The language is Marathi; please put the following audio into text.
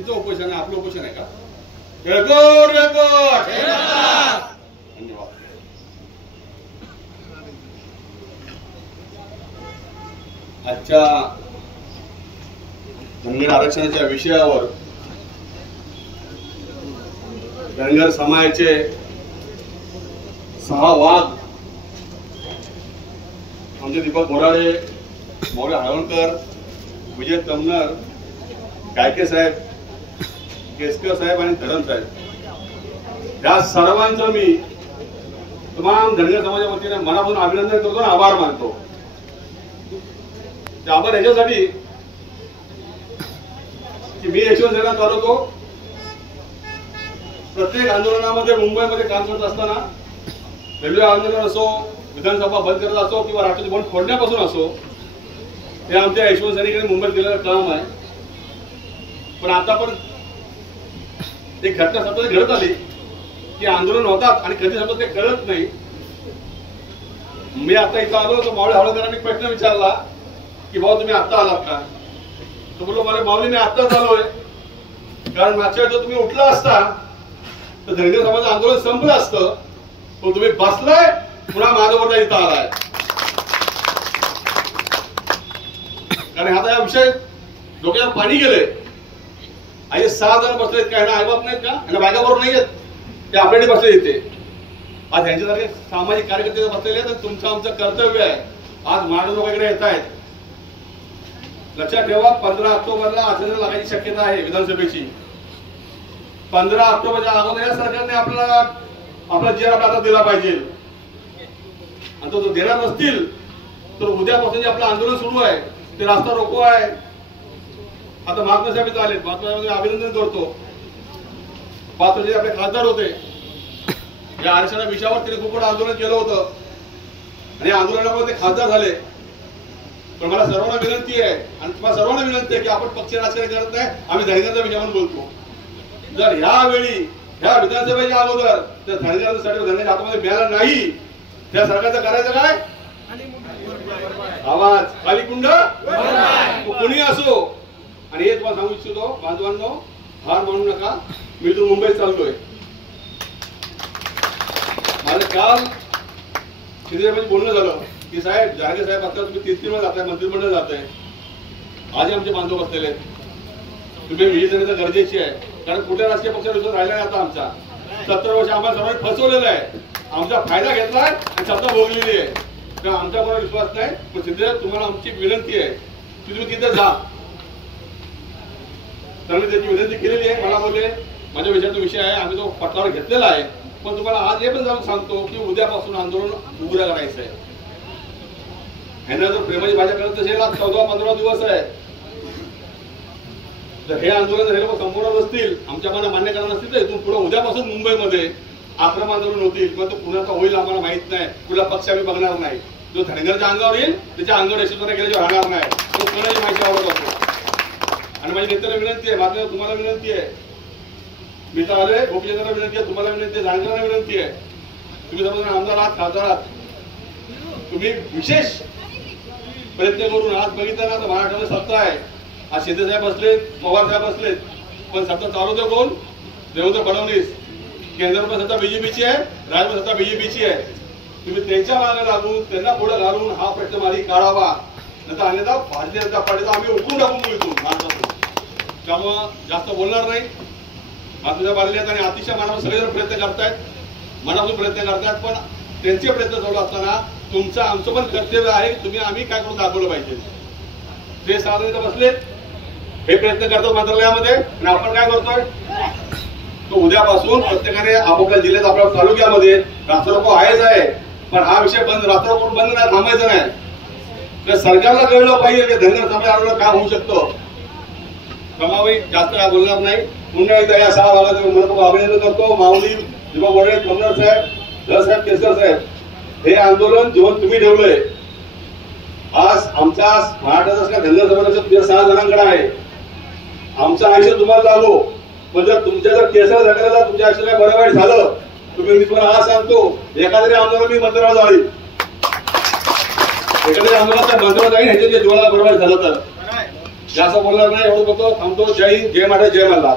त्यांचं उपोषण आहे, आपलं उपोषण आहे का? रेकॉर्ड रेकॉर्ड धन्यवाद. आजच्या धनगर आरक्षणाच्या विषयावर धनगर समाजाचे 6 वाघ आमचे दीपक बोराळे, मौर्य हळवणकर, विजय तमनर, गायके साहेब, केसकर साहेब आणि धरम साहेब या सर्वांचं मी तमाम धनगर समाजाच्या वतीने मनापासून अभिनंदन करतो आणि आभार मानतो. ते आभार याच्यासाठी की मी यशवंत सेना चालवतो. प्रत्येक आंदोलनामध्ये मुंबईमध्ये काम करत असताना रेल्वे आंदोलन असो, विधानसभा बंद करत असो किंवा राष्ट्रपती भवन फोडण्यापासून असो, हे आमच्या यशवंत सैनिकांनी मुंबईत केलेलं काम आहे. पण आता पण एक घटना सतत घडत आली की आंदोलन होतात आणि कधी सतत ते कळत नाही. मी आता इथं आलो तर मावळे हळवकरांनी प्रश्न विचारला की भाऊ तुम्ही आता आलात का? तो बोललो मला माऊली मी आत्ताच आलोय, कारण मागच्या वेळेस तुम्ही उठला असता तर धनगर समाजाचं आंदोलन संपलं असतं. पण तुम्ही बसलाय पुन्हा माझ्यावर इथं आलाय. कारण आता या विषय डोक्यावर पाणी गेले. आई 6 जण बसलेत का? यांना आईबाप नाहीत का? यांना बायकाबरोबर नाही आहेत, ते आपल्याकडे बसले इथे. आज यांच्यासारखे सामाजिक कार्यकर्ते बसलेले आहेत. तुमचं आमचं कर्तव्य आहे. आज महाराष्ट्र लोकांकडे येत आहेत. लक्षात ठेवा 15 ऑक्टोबरला आचरण लागायची शक्यता आहे विधानसभेची. 15 ऑक्टोबरच्या अगोदर या सरकारने आपला जी आर आता दिला पाहिजे. आणि तो देणार नसतील तर उद्यापासून जे आपलं आंदोलन सुरू आहे ते रास्ता रोको आहे. आता महात्मा साहेब आले, महात्मा अभिनंदन करतो. 5 वर्षाचे आपले खासदार होते. या आरक्षणा विषयावर तिने खूप मोठं आंदोलन केलं होतं आणि आंदोलनामध्ये ते खासदार झाले. पण मला सर्वांना विनंती आहे आणि तुम्हाला सर्वांना विनंती आहे की आपण पक्ष राजकारण करत नाही, आम्ही धनगरांच्या विषयावर बोलतो. जर यावेळी ह्या विधानसभेच्या अगोदर त्या धनगरांसाठी धनगरांच्या हातामध्ये मिळाला नाही, त्या सरकारचं करायचं काय? आवाज खाली कुंड कोणी असो. आणि हे तुम्हाला सांगू इच्छितो बांधवांनो, हार मानू नका. मी इथून मुंबईत चाललोय. माझं काल शिंदेमध्ये बोलणं झालं की साहेब जारगे साहेब आता तुम्ही 3 वेळा जाताय, मंत्रिमंडळ जाताय. आजही आमचे बांधव बसलेले. तुम्ही विजय जनता गरजेची आहे, कारण कुठल्या राजकीय पक्षाचा विश्वास राहिला नाही. आता आमचा 70 वर्ष आम्हाला सर्वांनी फसवलेलं आहे. आमचा फायदा घेतलाय आणि शब्द भोगलेली आहे. तर आमच्या कोणाला विश्वास नाही. पण सिद्धे तुम्हाला आमची विनंती आहे की तुम्ही तिथे जा. त्यांनी त्याची विनंती केलेली आहे. मला बोलले माझ्या विषयाचा विषय आहे, आम्ही तो पटलावर घेतलेला आहे. पण तुम्हाला आज हे पण जाऊन सांगतो की उद्यापासून आंदोलन उघडं करायचं आहे. ह्यांना जर प्रेमाची भाषा करत असेल 14-15 दिवस आहे. तर हे आंदोलन हे लोक संपूर्ण नसतील, आमच्या मना मान्य करणार नसतील तर इथून पुढे उद्यापासून मुंबईमध्ये आक्रमण आंदोलन होतील. पण तो पुण्याचा होईल आम्हाला माहित नाही. कुठला पक्ष आम्ही बघणार नाही. जो धनगरच्या अंगावर येईल त्याच्या अंगावर यशस्वी केल्याशिवाय राहणार नाही. तो कोणाची माहिती आवडत असतो. आणि माझी नेत्याला विनंती आहे, मात्र तुम्हाला विनंती आहे, मी तर आलोय, गोपीचंद्राला विनंती आहे, तुम्हाला विनंती आहे, जानकरांना विनंती आहे. तुम्ही सर्वजण आमदार आहात, खासदार आहात. तुम्ही विशेष प्रयत्न करून आज बघितलं ना तर महाराष्ट्रामध्ये सत्ता आहे. आज शिंदे साहेब बसलेत, पवार साहेब बसलेत, पण सत्ता चालवतो कोण? देवेंद्र फडणवीस. केंद्रामध्ये सत्ता बीजेपीची आहे, राज्यामध्ये सत्ता बीजेपीची आहे. तुम्ही त्यांच्या मागे लागून त्यांना पुढे घालून हा प्रश्न मार्गी काढावा. नंतर अन्यथा भारतीय जनता पार्टीचा आम्ही उठून टाकून इथून महाराष्ट्रातून. त्यामुळं जास्त बोलणार नाही. महात्मा बांधले आहेत आणि अतिशय मनापासून सगळेजण प्रयत्न करतायत, मनापासून प्रयत्न करतायत. पण त्यांचे प्रयत्न चालू असताना तुमचं आमचं पण कर्तव्य आहे की तुम्ही आम्ही काय करून दाखवलं पाहिजे. ते साधारण बसले हे प्रयत्न करतात मंत्रालयामध्ये आणि आपण काय करतोय तो उद्यापासून प्रत्येकाने आपापल्या जिल्ह्यात आपल्या तालुक्यामध्ये रास्तारोको आहेच आहे. पण हा विषय बंद, रास्तारोको बंद नाही, थांबायचं नाही. तर सरकारला कळलं पाहिजे की धनगर समाज आंदोलन काय होऊ शकतं. कमावी जास्त काय बोलणार नाही. पुन्हा एकदा या 6 भागाचं मनपूर्वक अभिनंदन करतो. माऊली, दीपक बोराळे, कमनर साहेब, धर साहेब, केसकर साहेब, हे आंदोलन जीवन तुम्ही ठेवलंय. आज आमच्या महाराष्ट्राचा धनगर समाजाच्या तुझ्या 6 जणांकडे आहे. आमचं आयुष्य तुम्हाला लागलो. पण जर तुमच्या जर केसर झाल्याला तुमच्या आयुष्याला बरं वाईट झालं तुम्ही, मी तुम्हाला आज सांगतो, एखाद्या आंदोलन मी मंत्रालयात जाईल, एखाद्या आंदोलनाच्या मंत्रालयात जाईल ह्याच्या जीवनाला बरं वाईट झालं तर. जास्त बोलणार नाही, एवढं बोलतो, थांबतो. जय हिंद, जय महाराज, जय मल्हार.